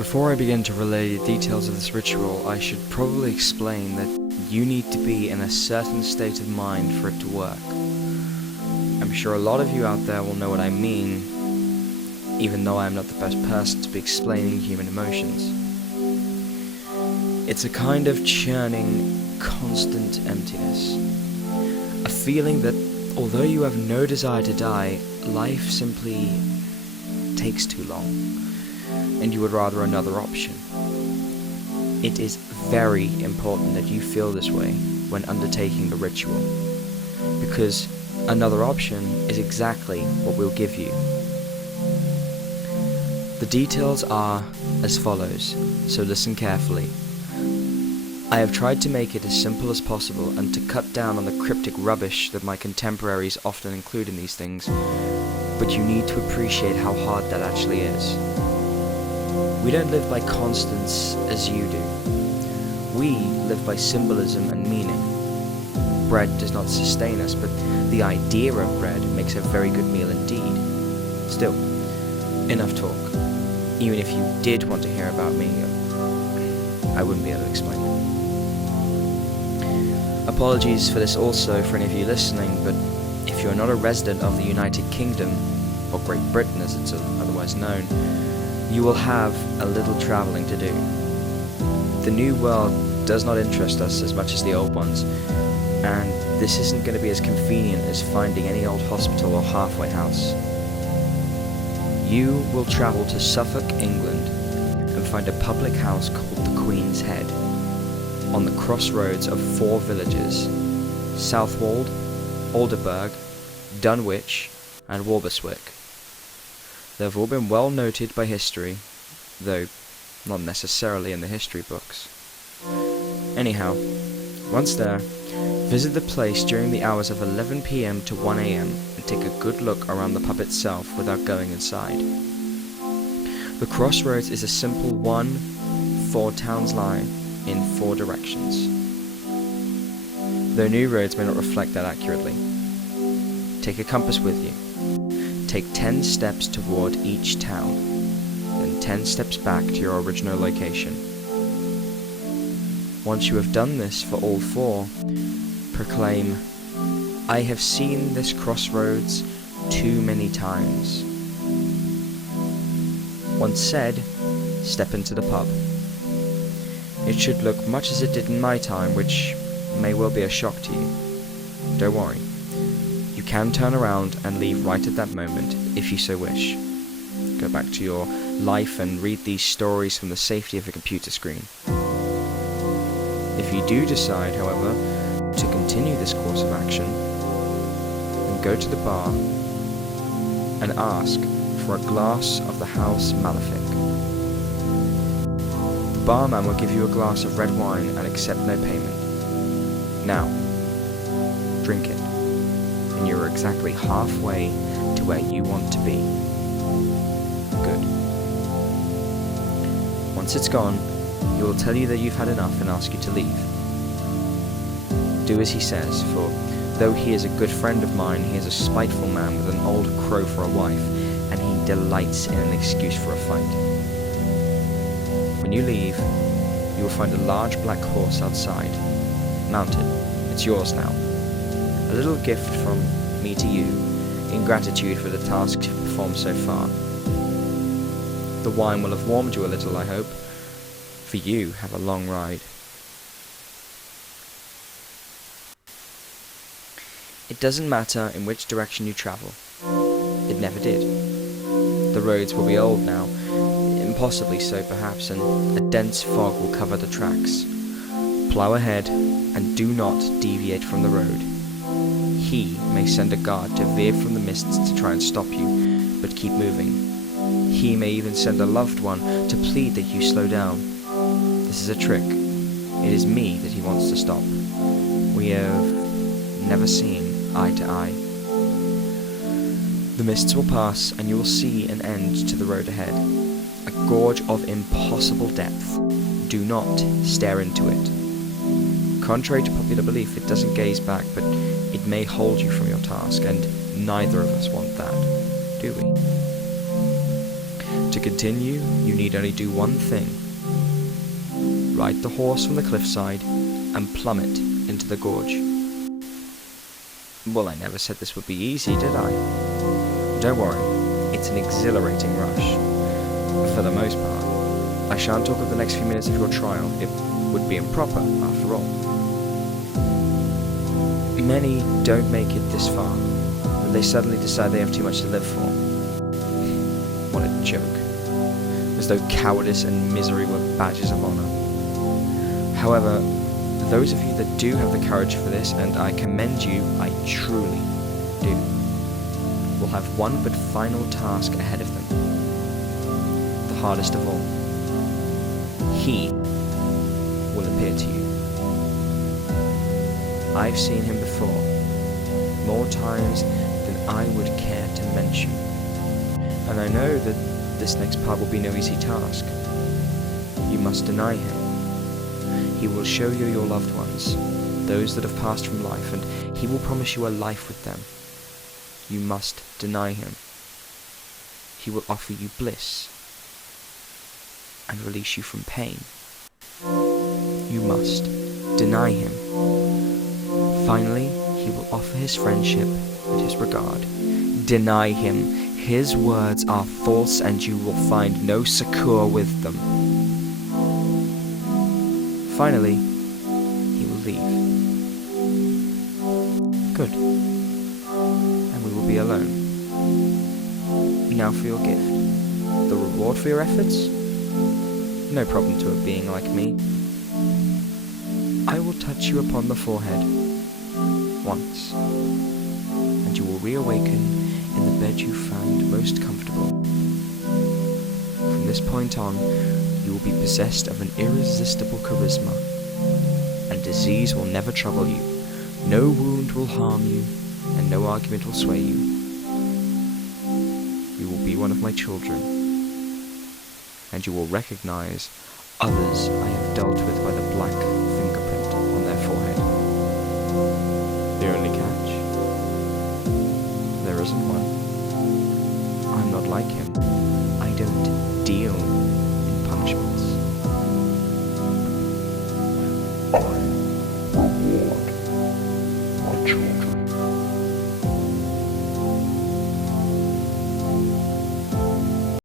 Before I begin to relay the details of this ritual, I should probably explain that you need to be in a certain state of mind for it to work. I'm sure a lot of you out there will know what I mean, even though I am not the best person to be explaining human emotions. It's a kind of churning, constant emptiness. A feeling that, although you have no desire to die, life simply takes too long, and you would rather another option. It is very important that you feel this way when undertaking the ritual, because another option is exactly what we'll give you. The details are as follows, so listen carefully. I have tried to make it as simple as possible and to cut down on the cryptic rubbish that my contemporaries often include in these things, but you need to appreciate how hard that actually is. We don't live by constants as you do. We live by symbolism and meaning. Bread does not sustain us, but the idea of bread makes a very good meal indeed. Still, enough talk. Even if you did want to hear about me, I wouldn't be able to explain it. Apologies for this also for any of you listening, but if you're not a resident of the United Kingdom, or Great Britain as it's otherwise known, you will have a little travelling to do. The new world does not interest us as much as the old ones, and this isn't going to be as convenient as finding any old hospital or halfway house. You will travel to Suffolk, England, and find a public house called the Queen's Head, on the crossroads of 4 villages: Southwold, Alderburgh, Dunwich, and Walberswick. They have all been well noted by history, though not necessarily in the history books. Anyhow, once there, visit the place during the hours of 11 p.m. to 1 a.m. and take a good look around the pub itself without going inside. The crossroads is a simple 1-4 towns line in 4 directions, though new roads may not reflect that accurately. Take a compass with you. Take 10 steps toward each town, then 10 steps back to your original location. Once you have done this for all 4, proclaim, "I have seen this crossroads too many times." Once said, step into the pub. It should look much as it did in my time, which may well be a shock to you. Don't worry. You can turn around and leave right at that moment, if you so wish. Go back to your life and read these stories from the safety of a computer screen. If you do decide, however, to continue this course of action, then go to the bar and ask for a glass of the House Malefic. The barman will give you a glass of red wine and accept no payment. Now, drink it, and you are exactly halfway to where you want to be. Good. Once it's gone, he will tell you that you've had enough and ask you to leave. Do as he says, for though he is a good friend of mine, he is a spiteful man with an old crow for a wife, and he delights in an excuse for a fight. When you leave, you will find a large black horse outside. Mount it. It's yours now. A little gift from me to you, in gratitude for the tasks you've performed so far. The wine will have warmed you a little, I hope, for you have a long ride. It doesn't matter in which direction you travel. It never did. The roads will be old now, impossibly so perhaps, and a dense fog will cover the tracks. Plough ahead, and do not deviate from the road. He may send a guard to veer from the mists to try and stop you, but keep moving. He may even send a loved one to plead that you slow down. This is a trick. It is me that he wants to stop. We have never seen eye to eye. The mists will pass, and you will see an end to the road ahead. A gorge of impossible depth. Do not stare into it. Contrary to popular belief, it doesn't gaze back, but it may hold you from your task, and neither of us want that, do we? To continue, you need only do one thing. Ride the horse from the cliffside and plummet into the gorge. Well, I never said this would be easy, did I? Don't worry, it's an exhilarating rush. For the most part. I shan't talk of the next few minutes of your trial. It would be improper, after all. Many don't make it this far, and they suddenly decide they have too much to live for. What a joke. As though cowardice and misery were badges of honor. However, those of you that do have the courage for this, and I commend you, I truly do, will have one but final task ahead of them. The hardest of all. He will appear to you. I've seen him before, more times than I would care to mention, and I know that this next part will be no easy task. You must deny him. He will show you your loved ones, those that have passed from life, and he will promise you a life with them. You must deny him. He will offer you bliss and release you from pain. You must deny him. Finally, he will offer his friendship and his regard. Deny him. His words are false and you will find no succour with them. Finally, he will leave. Good. And we will be alone. Now for your gift. The reward for your efforts? No problem to a being like me. I will touch you upon the forehead once, and you will reawaken in the bed you found most comfortable. From this point on, you will be possessed of an irresistible charisma, and disease will never trouble you, no wound will harm you, and no argument will sway you. You will be one of my children, and you will recognize others I have dealt with by the black fingerprint on their forehead. The only catch? There isn't one. I'm not like him. I don't deal in punishments. I reward my children.